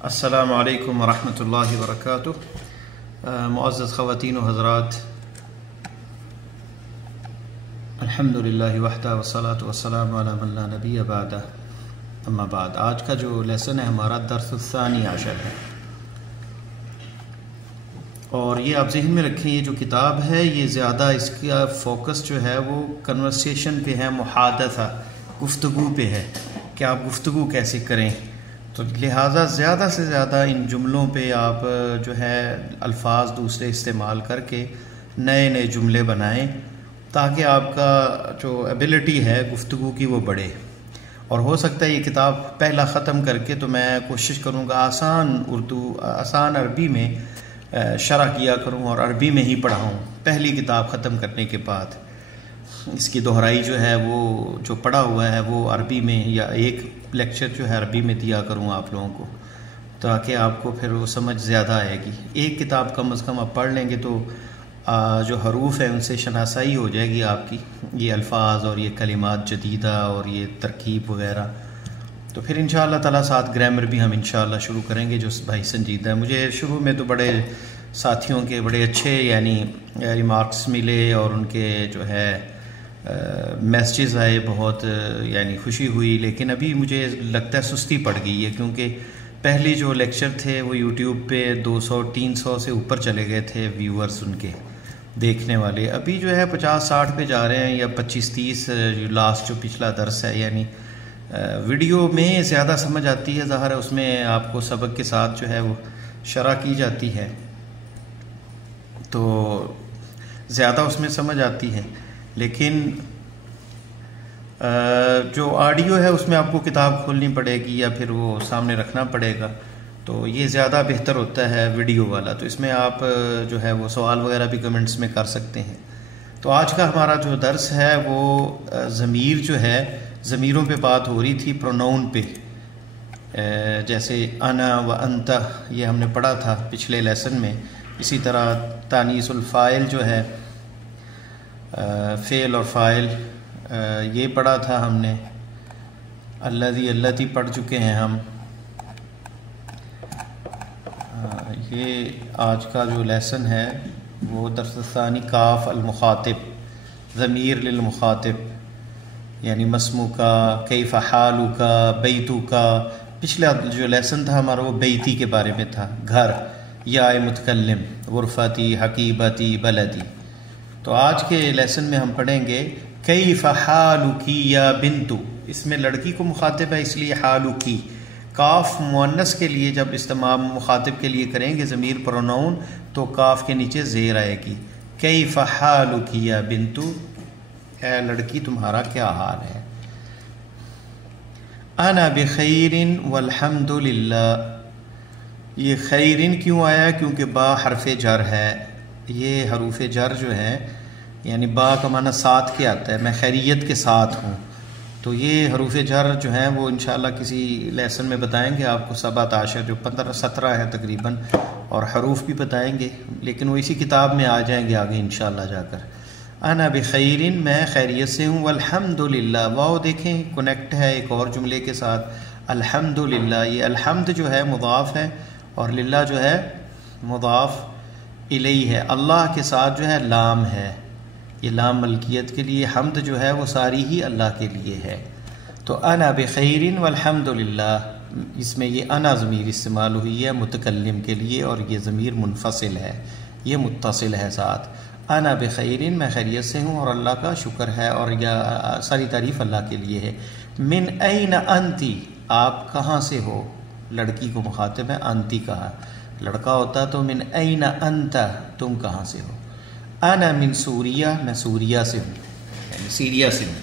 السلام علیکم ورحمۃ اللہ وبرکاتہ۔ معزز خواتین و حضرات، الحمد للہ وحدہ والصلاۃ والسلام علی من لا نبی بعدہ، اما بعد۔ آج کا جو لیسن ہے ہمارا درس الثانی عشر ہے، اور یہ آپ ذہن میں رکھیں، یہ جو کتاب ہے یہ زیادہ اس کا فوکس جو ہے وہ کنورسیشن پہ ہے، محادثہ، گفتگو پہ ہے کہ آپ گفتگو کیسے کریں۔ تو لہٰذا زیادہ سے زیادہ ان جملوں پہ آپ جو ہے الفاظ دوسرے استعمال کر کے نئے نئے جملے بنائیں، تاکہ آپ کا جو ایبلٹی ہے گفتگو کی وہ بڑھے۔ اور ہو سکتا ہے یہ کتاب پہلا ختم کر کے تو میں کوشش کروں گا آسان عربی میں شرح کیا کروں اور عربی میں ہی پڑھاؤں پہلی کتاب ختم کرنے کے بعد۔ اس کی دہرائی جو ہے وہ جو پڑھا ہوا ہے وہ عربی میں، یا ایک لیکچر جو ہے عربی میں دیا کروں آپ لوگوں کو، تاکہ آپ کو پھر وہ سمجھ زیادہ آئے گی۔ ایک کتاب کم از کم آپ پڑھ لیں گے تو جو حروف ہیں ان سے شناسائی ہو جائے گی آپ کی، یہ الفاظ اور یہ کلمات جدیدہ اور یہ ترکیب وغیرہ۔ تو پھر انشاءاللہ تعالیٰ ساتھ گرامر بھی ہم انشاءاللہ شروع کریں گے جو بھائی سنجیدہ ہے۔ مجھے شروع میں تو بڑے ساتھیوں کے بڑے اچھے ریمارکس ملے، اور ان کے جو ہے میسیجز آئے، بہت خوشی ہوئی، لیکن ابھی مجھے لگتا ہے سستی پڑ گئی ہے، کیونکہ پہلی جو لیکچر تھے وہ یوٹیوب پہ 200-300 سے اوپر چلے گئے تھے ویورز ان کے دیکھنے والے۔ ابھی جو ہے 50-60 پہ جا رہے ہیں، یا 25-30 لاسٹ جو پچھلا درس ہے۔ ویڈیو میں زیادہ سمجھ آتی ہے، ظاہر ہے اس میں آپ کو سبق کے ساتھ جو ہے وہ شرح کی جاتی ہے تو زیادہ اس میں سمجھ آتی ہے، لیکن جو آڈیو ہے اس میں آپ کو کتاب کھولنی پڑے گی یا پھر وہ سامنے رکھنا پڑے گا، تو یہ زیادہ بہتر ہوتا ہے ویڈیو والا۔ تو اس میں آپ جو ہے وہ سوال وغیرہ بھی کمنٹس میں کر سکتے ہیں۔ تو آج کا ہمارا جو درس ہے وہ ضمیر جو ہے، ضمیروں پہ بات ہو رہی تھی، پروناؤن پہ، جیسے انا و انت یہ ہم نے پڑھا تھا پچھلے لیسن میں۔ اسی طرح تانیث الفاعل جو ہے، فعل اور فاعل، یہ پڑھا تھا ہم نے۔ الذی اللتی پڑھ چکے ہیں ہم۔ یہ آج کا جو لیسن ہے وہ درس ثانی کاف المخاطب، ضمیر للمخاطب، یعنی مسموکا، کیف حالوکا، بیتوکا۔ پچھلا جو لیسن تھا ہمارا وہ بیتی کے بارے میں تھا، گھر، یا متکلم، غرفتی، حقیبتی، بلدی۔ تو آج کے لیسن میں ہم پڑھیں گے کیف حالکی یا بنتو۔ اس میں لڑکی کو مخاطب ہے، اس لیے حالکی۔ کاف مؤنث کے لیے جب استعمال مخاطب کے لیے کریں گے ضمیر پروناؤن، تو کاف کے نیچے زیر آئے گی۔ کیف حالکی یا بنتو، اے لڑکی تمہارا کیا حال ہے۔ انا بخیر والحمد للہ۔ یہ خیرن کیوں آیا؟ کیونکہ با حرف جر ہے۔ یہ حروف جر جو ہے، یعنی با کا معنی ساتھ کے آتا ہے، میں خیریت کے ساتھ ہوں۔ تو یہ حروف جر جو ہیں وہ انشاءاللہ کسی لیسن میں بتائیں گے آپ کو، 17 جو 15-17 ہے تقریباً، اور حروف بھی بتائیں گے، لیکن وہ اسی کتاب میں آ جائیں گے آگے انشاءاللہ جا کر۔ انا بخیر، میں خیریت سے ہوں، والحمد للہ، واو دیکھیں کنیکٹ ہے ایک اور جملے کے ساتھ، الحمد للہ۔ یہ الحمد جو ہے مضاف ہے، اور للہ جو ہے مضاف الیہ ہے۔ اللہ کے ساتھ جو ہے لام ہے، یہ لام ملکیت کے لیے، حمد جو ہے وہ ساری ہی اللہ کے لیے ہے۔ تو انا بخیر والحمد للہ، اس میں یہ انا ضمیر استعمال ہوئی ہے متکلم کے لیے، اور یہ ضمیر منفصل ہے، یہ متصل ہے ساتھ۔ انا بخیر، میں خیریت سے ہوں اور اللہ کا شکر ہے، اور یہ ساری تعریف اللہ کے لیے ہے۔ من این انتی، آپ کہاں سے ہو؟ لڑکی کو مخاطب ہے، انتی کہا، لڑکا ہوتا تو من این انت، تم کہاں سے ہو۔ انا من سوریہ، میں سوریہ سے ہوں، یعنی سیریا سے ہوں۔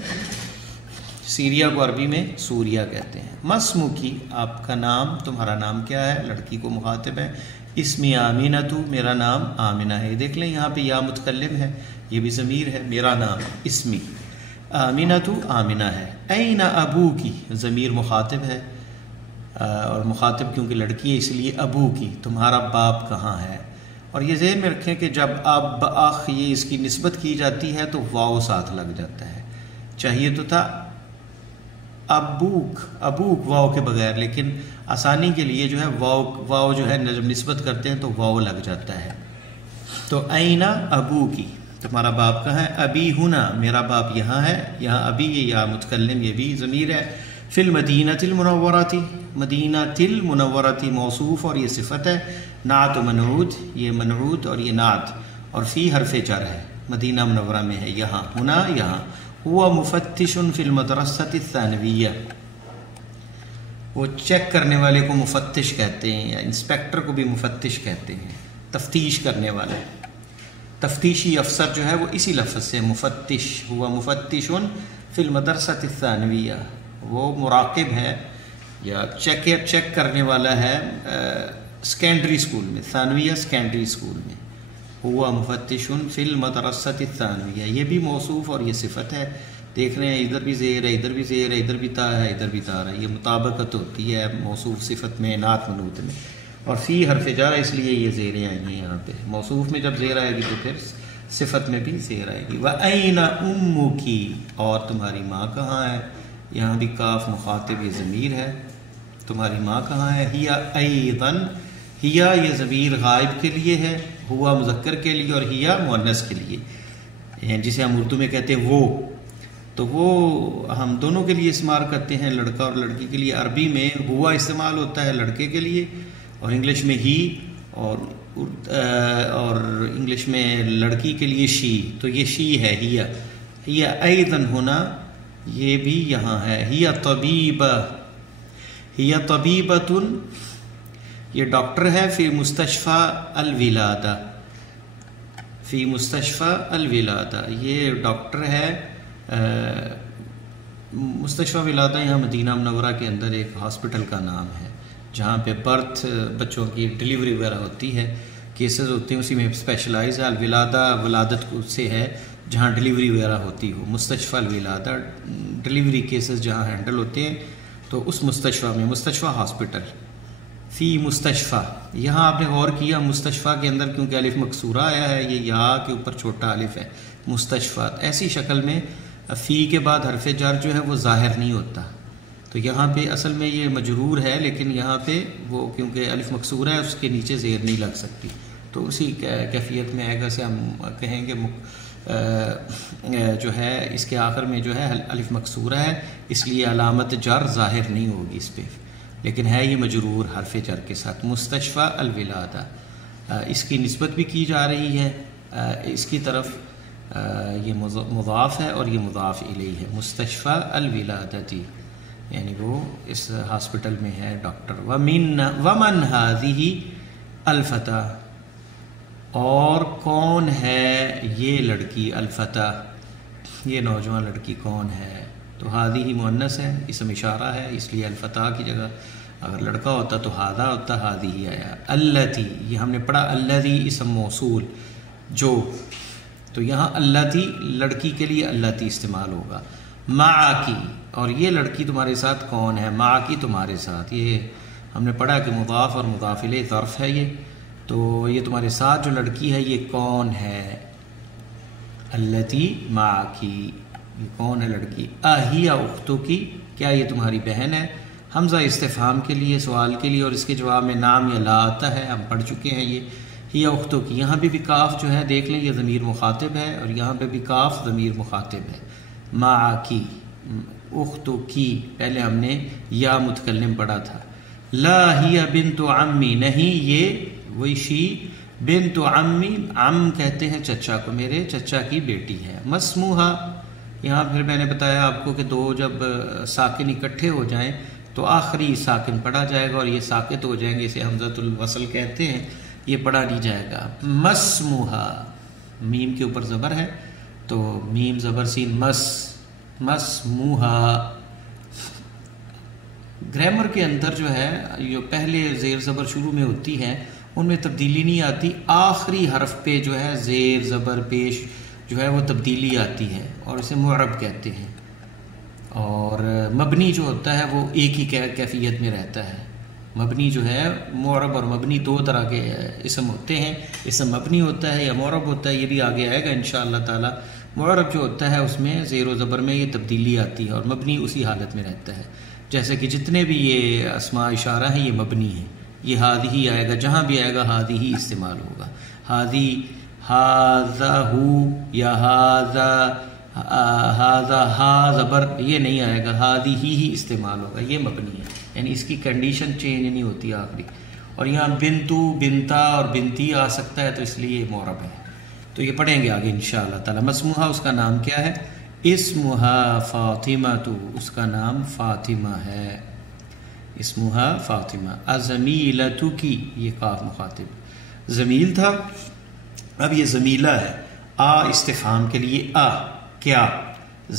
سیریا کو عربی میں سوریہ کہتے ہیں۔ مسموکی، آپ کا نام، تمہارا نام کیا ہے؟ لڑکی کو مخاطب ہے۔ اسمی آمینتو، میرا نام آمینہ ہے۔ دیکھ لیں یہاں پہ یا متکلم ہے، یہ بھی ضمیر ہے، میرا نام اسمی، آمینتو آمینہ ہے۔ این ابوکی، ضمیر مخاطب ہے، اور مخاطب کیونکہ لڑکی ہے اس لیے ابو کی، تمہارا باپ کہاں ہے۔ اور یہ ذہن میں رکھیں کہ جب اب اخ یہ اس کی نسبت کی جاتی ہے تو واو ساتھ لگ جاتا ہے، چاہیے تو تھا ابوک، ابوک واو کے بغیر، لیکن آسانی کے لیے جو ہے واو جو ہے جب نسبت کرتے ہیں تو واو لگ جاتا ہے. تو اینا ابوکی، تمہارا باپ کہاں ہے؟ ابی ہنا، میرا باپ یہاں ہے. یہاں ابی یہ یا متکلم، یہ بھی ضمیر ہے. فی المدینۃ المنورۃ، مدینۃ المنورۃ موصوف اور یہ صفت ہے. نعت و منعوت، یہ منعوت اور یہ نعت، اور فی حرف جر ہے، مدینہ منورہ میں ہے. یہاں ہنا، یہاں. ہوا مفتش فی المدرسۃ الثانویہ، وہ چیک کرنے والے کو مفتش کہتے ہیں، یا انسپیکٹر کو بھی مفتش کہتے ہیں، تفتیش کرنے والا. تفتیشی افسر جو ہے وہ اسی لفظ سے مفتش. ہوا مفتش فی المدرسۃ الثانویہ، وہ مراقب ہے یا چیک کرنے والا ہے سیکنڈری اسکول میں، ثانویہ سیکنڈری اسکول میں. ہوا مفتش فی المدرسۃ الثانویہ، یہ بھی موصوف اور یہ صفت ہے. دیکھ رہے ہیں ادھر بھی زیر ہے، ادھر بھی زیر ہے، ادھر بھی تا ہے، ادھر بھی تا ہے. یہ مطابقت ہوتی ہے موصوف صفت میں، نعت منعوت میں. اور فی حرف جر اس لیے یہ زیریں آئی ہیں یہاں پہ. موصوف میں جب زیر آئے گی تو پھر صفت میں بھی زیر آئے گی. وَأَيْنَ أُمُّكِ، اور تمہاری ماں کہاں ہے؟ یہاں بھی کاف مخاطب یہ ضمیر ہے. تمہاری ماں کہاں ہے؟ ہی ایضاً، ہیا یہ ضمیر غائب کے لیے ہے، ہوا مذکر کے لیے اور ہیا مؤنث کے لیے، جسے ہم اردو میں کہتے ہیں وہ. تو وہ ہم دونوں کے لیے استعمال کرتے ہیں، لڑکا اور لڑکی کے لیے. عربی میں ہوا استعمال ہوتا ہے لڑکے کے لیے، اور انگلش میں ہی، اور انگلش میں لڑکی کے لیے شی. تو یہ شی ہے، ہیا. ہیا ایضاً ہونا یہ بھی یہاں ہے. ہیا طبیبہ، ہیا طبیبۃ، یہ ڈاکٹر ہے. فی مستشفیٰ الولادہ، فی مستشفیٰ الولادہ یہ ڈاکٹر ہے. مستشفیٰ ولادہ یہاں مدینہ منورہ کے اندر ایک ہاسپٹل کا نام ہے، جہاں پہ برتھ، بچوں کی ڈلیوری وغیرہ ہوتی ہے، کیسز ہوتے ہیں، اسی میں اسپیشلائز ہے. الولادہ ولادت سے ہے جہاں ڈلیوری وغیرہ ہوتی ہو. مستشفیٰ الولادہ ڈلیوری کیسز جہاں ہینڈل ہوتے ہیں، تو اس مستشفیٰ میں، مستشفیٰ ہاسپٹل. فی مستشفیٰ، یہاں آپ نے غور کیا مستشفیٰ کے اندر کیونکہ الف مکسورہ آیا ہے، یہ یا کے اوپر چھوٹا الف ہے. مستشفیٰ ایسی شکل میں فی کے بعد حرف جر جو ہے وہ ظاہر نہیں ہوتا. تو یہاں پہ اصل میں یہ مجرور ہے، لیکن یہاں پہ وہ کیونکہ الف مکسورہ ہے اس کے نیچے زیر نہیں لگ سکتی. تو اسی کیفیت میں آئے گا سے ہم کہیں گے جو ہے اس کے آخر میں جو ہے الف مکسورہ ہے، اس لیے علامت جر ظاہر نہیں ہوگی اس پہ، لیکن ہے یہ مجرور حرف جر کے ساتھ. مستشفیٰ الولادہ، اس کی نسبت بھی کی جا رہی ہے اس کی طرف، یہ مضاف ہے اور یہ مضاف الیہ ہے. مستشفیٰ الولادتی، یعنی وہ اس ہاسپٹل میں ہے ڈاکٹر. ومن ہذہ الفتى، اور کون ہے یہ لڑکی؟ الفتى، یہ نوجوان لڑکی کون ہے؟ تو ہذہ مؤنث ہے، اسم اشارہ ہے، اس لیے الفتى کی جگہ اگر لڑکا ہوتا تو ہذا ہوتا، ہذہ آیا. اللتی، یہ ہم نے پڑھا الذی اسم موصول جو، تو یہاں اللتی لڑکی کے لیے اللتی استعمال ہوگا. معکی، اور یہ لڑکی تمہارے ساتھ کون ہے؟ معکی تمہارے ساتھ، یہ ہم نے پڑھا کہ مضاف اور مضاف الیہ ظرف ہے یہ، تو یہ تمہارے ساتھ جو لڑکی ہے یہ کون ہے؟ اللتی معکی، یہ کون ہے لڑکی؟ اہی اختکی، کیا یہ تمہاری بہن ہے؟ حمزہ استفہام کے لیے، سوال کے لیے، اور اس کے جواب میں نام یا لا آتا ہے، ہم پڑھ چکے ہیں یہ. ہی اختو کی، یہاں بھی کاف جو ہے دیکھ لیں یہ ضمیر مخاطب ہے، اور یہاں پہ بھی کاف ضمیر مخاطب ہے. معکی، اختو کی، پہلے ہم نے یا متکلم پڑھا تھا. لا ہی بنت عمی، نہیں یہ وہی شی، بنت عمی، عم کہتے ہیں چچا کو، میرے چچا کی بیٹی ہے. مسموہا، یہاں پھر میں نے بتایا آپ کو کہ دو جب ساکن اکٹھے ہو جائیں تو آخری ساکن پڑھا جائے گا اور یہ ساکت ہو جائیں گے، اسے حمزۃ الوصل کہتے ہیں، یہ پڑھا نہیں جائے گا. مسموہا، میم کے اوپر زبر ہے تو میم زبر سین مس، مسموہا. گرامر کے اندر جو ہے جو پہلے زیر زبر شروع میں ہوتی ہے ان میں تبدیلی نہیں آتی، آخری حرف پہ جو ہے زیر زبر پیش جو ہے وہ تبدیلی آتی ہے اور اسے معرب کہتے ہیں. اور مبنی جو ہوتا ہے وہ ایک ہی کیفیت میں رہتا ہے. مبنی جو ہے، معرب اور مبنی دو طرح کے اسم ہوتے ہیں، اسم مبنی ہوتا ہے یا معرب ہوتا ہے، یہ بھی آگے آئے گا انشاءاللہ تعالی. معرب جو ہوتا ہے اس میں زیر و زبر میں یہ تبدیلی آتی ہے اور مبنی اسی حالت میں رہتا ہے، جیسے کہ جتنے بھی یہ اسماء اشارہ ہیں یہ مبنی ہیں، یہ ہادی آئے گا، جہاں بھی آئے گا ہادی ہی استعمال ہوگا، ہادی، ہاذا ہو یا ہاذا، ہاذا ہا زبر یہ نہیں آئے گا، ہادی ہی استعمال ہوگا، یہ مبنی ہے، یعنی اس کی کنڈیشن چینج نہیں ہوتی آخری۔ اور یہاں بنتو، بنتا اور بنتی آ سکتا ہے تو اس لیے یہ معرب ہے، تو یہ پڑھیں گے آگے انشاءاللہ تعالی۔ مسموہا اس کا نام کیا ہے؟ اسمہا فاطمہ، تو اس کا نام فاطمہ ہے، اسمہا فاطمہ۔ ازمیلتو کی، یہ قاف مخاطب، زمیل تھا، اب یہ زمیلہ ہے، آ استفہام کے لیے آ، کیا؟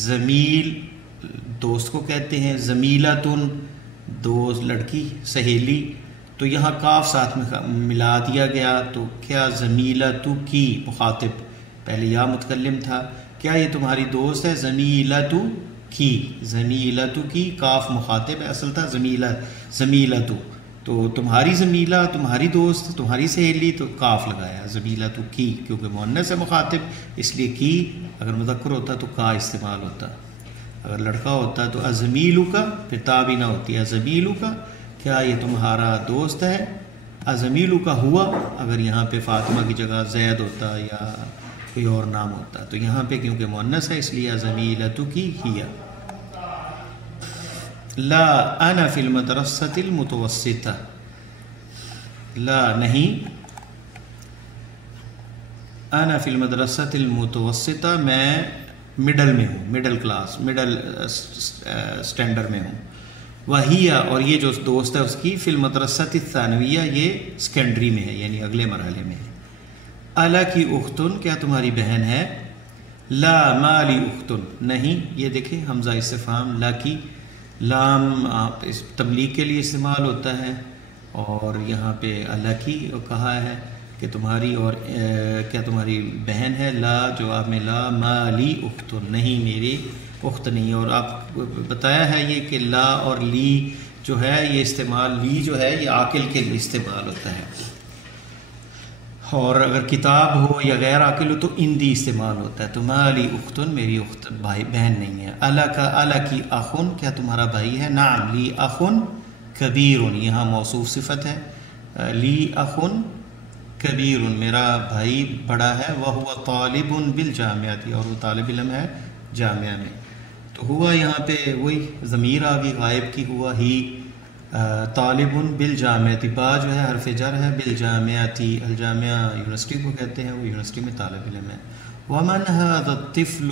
زمیل دوست کو کہتے ہیں، زمیلتن دوست لڑکی سہیلی، تو یہاں کاف ساتھ میں ملا دیا گیا، تو کیا زمیلتو کی مخاطب، پہلے یا متکلم تھا، کیا یہ تمہاری دوست ہے؟ زمیلتو کی، زمیلتو کی کاف مخاطب ہے، اصل تھا زمیلتو، تو تمہاری زمیلہ تمہاری دوست تمہاری سہیلی، تو کاف لگایا زمیلتو کی، کیونکہ مؤنث ہے مخاطب اس لیے کی، اگر مذکر ہوتا تو کا استعمال ہوتا، اگر لڑکا ہوتا تو ازمیلو کا، پھر تا بھی نہ ہوتی، ازمیلو کا، کیا یہ تمہارا دوست ہے؟ ازمیلو کا ہوا، اگر یہاں پہ فاطمہ کی جگہ زید ہوتا یا کوئی اور نام ہوتا، تو یہاں پہ کیونکہ مؤنث ہے اس لیے ازمیلتو کی ہی۔ لا انا فی المدرسۃ المتوسطہ، لا نہیں، انا فی المدرسۃ المتوسطہ میں مڈل میں ہوں، مڈل کلاس، مڈل اسٹینڈرڈ میں ہوں، وہی، اور یہ جو دوست ہے اس کی فی المدرسۃ الثانویہ، یہ سیکنڈری میں ہے یعنی اگلے مرحلے میں ہے۔ الا کی اختن، کیا تمہاری بہن ہے؟ لا مالی اختن، نہیں، یہ دیکھیں حمزہ استفہام، لا کی لام اس تبلیغ کے لیے استعمال ہوتا ہے، اور یہاں پہ اللہ کی کہا ہے کہ تمہاری، اور کیا تمہاری بہن ہے؟ لا جواب میں لا مالی اختن، نہیں میری اخت نہیں، اور آپ بتایا ہے یہ کہ لا اور لی جو ہے یہ استعمال، لی جو ہے یہ عاقل کے لیے استعمال ہوتا ہے، اور اگر کتاب ہو یا غیر عاقل ہو تو اندی استعمال ہوتا ہے، تو مالی اختن، میری اخت بھائی بہن نہیں ہے۔ الا کا، الا کی اخن، کیا تمہارا بھائی ہے؟ نعم لی اخن کبیر، یہاں موصوف صفت ہے، لی اخن کبیر، میرا بھائی بڑا ہے، وہو طالب بالجامعۃ، اور وہ طالب علم ہے جامعہ میں، تو ہوا یہاں پہ وہی ضمیر آ گئی غائب کی، ہوا ہی، طالب بالجامعۃ، با جو ہے حرف جر ہے، بالجامعۃ، الجامعہ یونیورسٹی کو کہتے ہیں، وہ یونیورسٹی میں طالب علم ہے۔ ومن هذا الطفل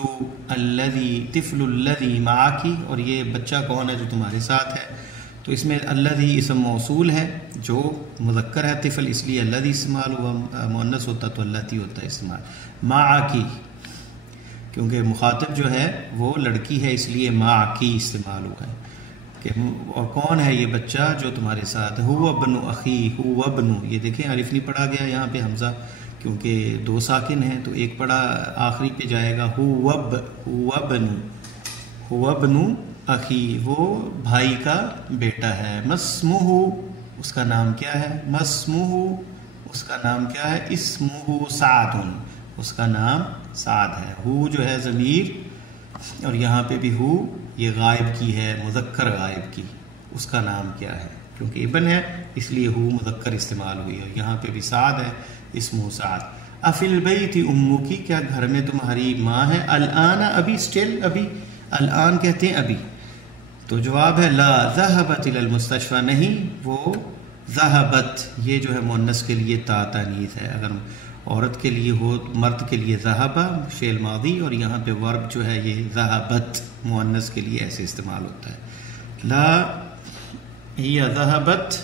الذي طفل الذي معك، اور یہ بچہ کون ہے جو تمہارے ساتھ ہے؟ تو اس میں الذي اسم موصول ہے جو مذکر ہے، طفل اس لیے الذي استعمال ہوا، مؤنث ہوتا تو اللتی ہوتا ہے استعمال، معك کیونکہ مخاطب جو ہے وہ لڑکی ہے اس لیے معك استعمال ہوا ہے، کہ اور کون ہے یہ بچہ جو تمہارے ساتھ؟ هو ابن اخی، هو ابن، یہ دیکھیں الف نہیں پڑھا گیا یہاں پہ حمزہ، کیونکہ دو ساکن ہیں تو ایک پڑھا آخری پہ جائے گا، هو ابن اخی، وہ بھائی کا بیٹا ہے۔ مسمہ، اس کا نام کیا ہے؟ مسمہ، اس کا نام کیا ہے؟ اسمہ سعد، اس کا نام سعد ہے۔ ہو جو ہے ضمیر، اور یہاں پہ بھی ہو یہ غائب کی ہے، مذکر غائب کی، اس کا نام کیا ہے؟ کیونکہ ابن ہے اس لیے ہو مذکر استعمال ہوئی ہے، یہاں پہ بھی سعد ہے، اسمہ سعد۔ افی البیت امکی، کیا گھر میں تمہاری ماں ہے؟ الآن، ابھی، اسٹل ابھی، الآن کہتے ہیں ابھی، تو جواب ہے لا ذهبت الى المستشفى، نہیں وہ ذهبت، یہ جو ہے مؤنث کے لیے تا تانیث ہے، اگر عورت کے لیے ہو، مرد کے لیے ذهب فعل ماضی، اور یہاں پہ ورب جو ہے یہ ذهبت مؤنث کے لیے ایسے استعمال ہوتا ہے۔ لا ہی ذهبت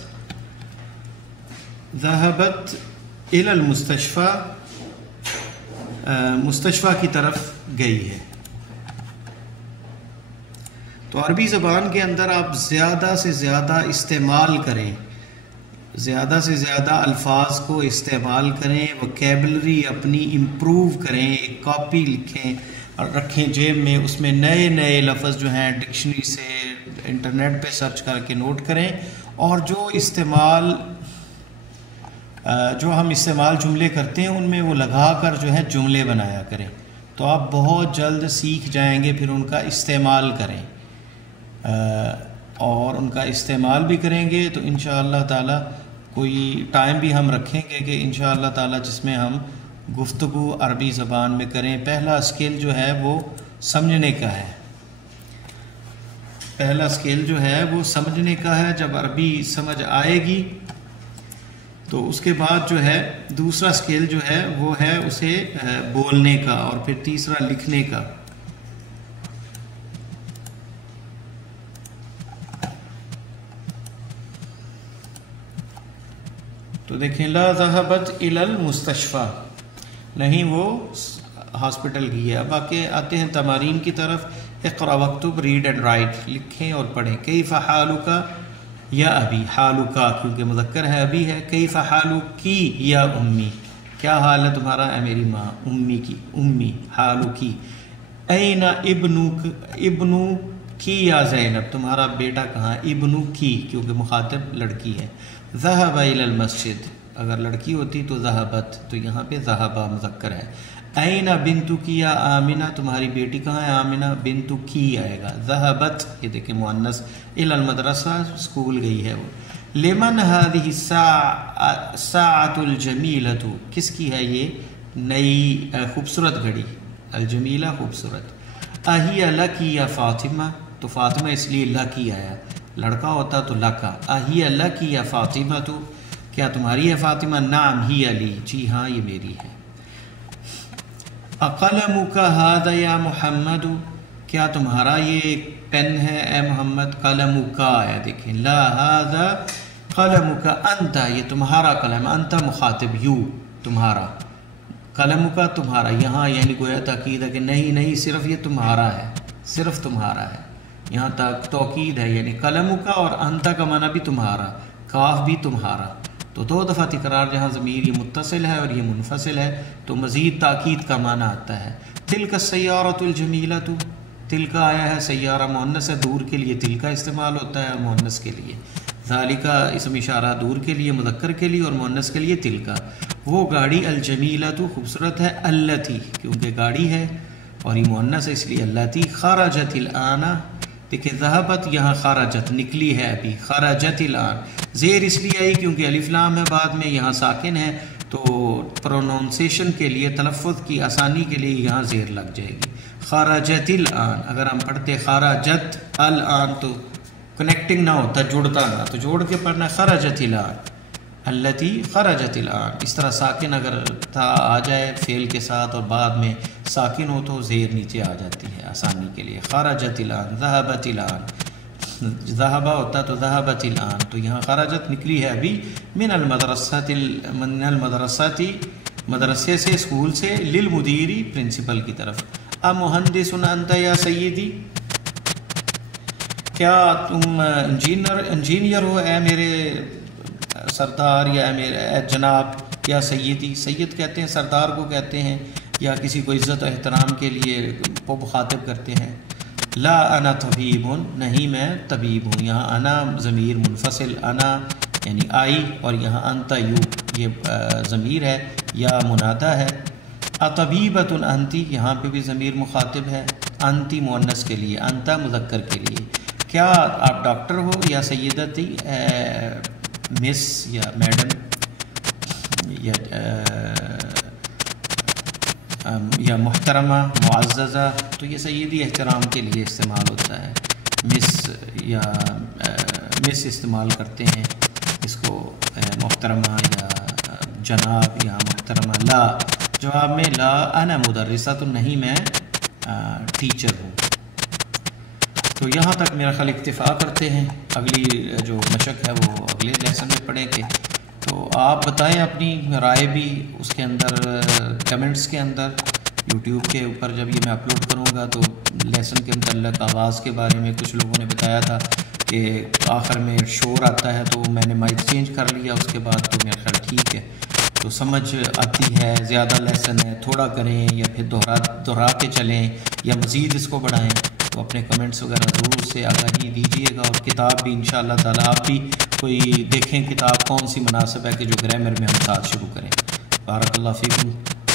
الى المستشفى، مستشفیٰ کی طرف گئی ہے۔ تو عربی زبان کے اندر آپ زیادہ سے زیادہ استعمال کریں، زیادہ سے زیادہ الفاظ کو استعمال کریں، وکیبلری اپنی امپروو کریں، ایک کاپی لکھیں اور رکھیں جیب میں، اس میں نئے نئے لفظ جو ہیں ڈکشنری سے انٹرنیٹ پہ سرچ کر کے نوٹ کریں، اور جو ہم استعمال جملے کرتے ہیں ان میں وہ لگا کر جو ہے جملے بنایا کریں، تو آپ بہت جلد سیکھ جائیں گے، پھر ان کا استعمال کریں اور ان کا استعمال بھی کریں گے تو انشاءاللہ تعالی کوئی ٹائم بھی ہم رکھیں گے کہ انشاءاللہ تعالی جس میں ہم گفتگو عربی زبان میں کریں۔ پہلا اسکل جو ہے وہ سمجھنے کا ہے، پہلا اسکل جو ہے وہ سمجھنے کا ہے۔ جب عربی سمجھ آئے گی تو اس کے بعد جو ہے دوسرا اسکل جو ہے وہ ہے اسے بولنے کا، اور پھر تیسرا لکھنے کا۔ تو دیکھیں لا ذهبت الى المستشفى، نہیں وہ ہاسپٹل گئی ہے۔ اب آتے ہیں تمارین کی طرف۔ اقرا واکتب، ریڈ اینڈ رائٹ، لکھیں اور پڑھیں۔ کیف حالک یا ابی، حالک کیونکہ مذکر ہے ابی ہے۔ کیف حالکی یا امی، کیا حال ہے تمہارا اے میری ماں، امی کی، امی حالکی۔ این ابنو کی یا زینب، تمہارا بیٹا کہاں، ابنو کی کیونکہ مخاطب لڑکی ہے۔ ذهب الى المسجد، اگر لڑکی ہوتی تو ذهبت، تو یہاں پہ ذهب مذکر ہے۔ این بنتک یا آمنہ، تمہاری بیٹی کہاں ہے آمنہ، بنتک کی آئے گا۔ ذهبت، یہ دیکھیں مؤنث، الى المدرسہ، اسکول گئی ہے وہ۔ لمن هذه الساعة الجمیلة، کس کی ہے یہ نئی خوبصورت گھڑی، الجمیلہ خوبصورت۔ اہی لکی یا فاطمہ، تو فاطمہ اس لیے لکی آیا، لڑکا ہوتا تو لکا۔ اہی لکی یا فاطمہ، تو کیا تمہاری ہے فاطمہ، نعم ہی علی، جی ہاں یہ میری ہے۔ اقلمک ھذا یا محمد، کیا تمہارا یہ پین ہے اے محمد، قلمک ہے، دیکھیں لا ھذا قلمک انت، یہ تمہارا قلم، انت مخاطب، یو تمہارا، قلمک تمہارا، یہاں یعنی گویا تاکید ہے کہ نہیں صرف یہ تمہارا ہے، صرف تمہارا ہے، یہاں تک توکید ہے، یعنی قلمک اور انت کا معنی بھی تمہارا، کاف بھی تمہارا، تو دو دفعہ تکرار، جہاں ضمیر یہ متصل ہے اور یہ منفصل ہے تو مزید تاکید کا معنی آتا ہے۔ تلک السیارۃ الجمیلۃ، تلک آیا ہے سیارہ مؤنث ہے، دور کے لیے تلک استعمال ہوتا ہے اور مؤنث کے لیے ذالک اسم اشارہ، دور کے لیے مذکر کے لیے اور مؤنث کے لیے تلک۔ وہ گاڑی الجمیلۃ خوبصورت ہے، التی کیونکہ گاڑی ہے اور یہ مؤنث ہے اس لیے التی۔ خرجت الآن، دیکھیں ذہبت یہاں خرجت نکلی ہے ابھی، خرجت الآن، زیر اس لیے آئی کیونکہ الف لام ہے بعد میں، یہاں ساکن ہے تو پروننسیشن کے لیے، تلفظ کی آسانی کے لیے یہاں زیر لگ جائے گی۔ خرجت الآن، اگر ہم پڑھتے خرجت الآن تو کنیکٹنگ نہ ہوتا، جڑتا نہ، تو جوڑ کے پڑھنا خرجت الآن، التی خرجت الآن۔ اس طرح ساکن اگر تھا آ جائے فعل کے ساتھ اور بعد میں ساکن ہو تو زیر نیچے آ جاتی ہے آسانی کے لیے۔ خرجت الآن، ذهبت الآن، ذهب ہوتا تو ذهبت الآن، تو یہاں خرجت نکلی ہے ابھی، من المدرسۃ، مدرسے سے، اسکول سے، للمدیری پرنسپل کی طرف۔ امہندس انت یا سیدی، کیا تم انجینئر ہو اے میرے سردار، یا اے میرے اے جناب، یا سیدی، سید کہتے ہیں سردار کو کہتے ہیں یا کسی کو عزت و احترام کے لیے وہ مخاطب کرتے ہیں۔ لا انا طبیب، نہیں میں طبیب ہوں، یہاں انا ضمیر منفصل، انا یعنی آئی، اور یہاں انت یو یہ ضمیر ہے یا منادہ ہے۔ اطبیبۃ انتی، یہاں پہ بھی ضمیر مخاطب ہے، انتی مؤنث کے لیے، انت مذکر کے لیے۔ کیا آپ ڈاکٹر ہو یا سیدتی، مس یا میڈم یا محترمہ معززہ، تو یہ سیدی احترام کے لیے استعمال ہوتا ہے، مس یا مس استعمال کرتے ہیں اس کو، محترمہ یا جناب یا محترمہ۔ لا جواب میں لا انا مدرسہ، تو نہیں میں ٹیچر ہوں۔ تو یہاں تک میرا خیال اکتفا کرتے ہیں، اگلی جو مشق ہے وہ اگلے لیسن میں پڑھیں گے۔ تو آپ بتائیں اپنی رائے بھی اس کے اندر کمنٹس کے اندر، یوٹیوب کے اوپر جب یہ میں اپلوڈ کروں گا تو لیسن کے متعلق آواز کے بارے میں کچھ لوگوں نے بتایا تھا کہ آخر میں شور آتا ہے، تو میں نے مائک چینج کر لیا اس کے بعد، تو میرا خیال ٹھیک ہے، تو سمجھ آتی ہے، زیادہ لیسن ہے تھوڑا کریں یا پھر دہرا کے چلیں یا مزید اس کو بڑھائیں، تو اپنے کمنٹس وغیرہ ضرور سے آگاہی دیجیے گا، اور کتاب بھی انشاءاللہ تعالیٰ آپ بھی کوئی دیکھیں کتاب کون سی مناسب ہے کہ جو گرامر میں ہم ساتھ شروع کریں۔ بارک اللہ فیکم۔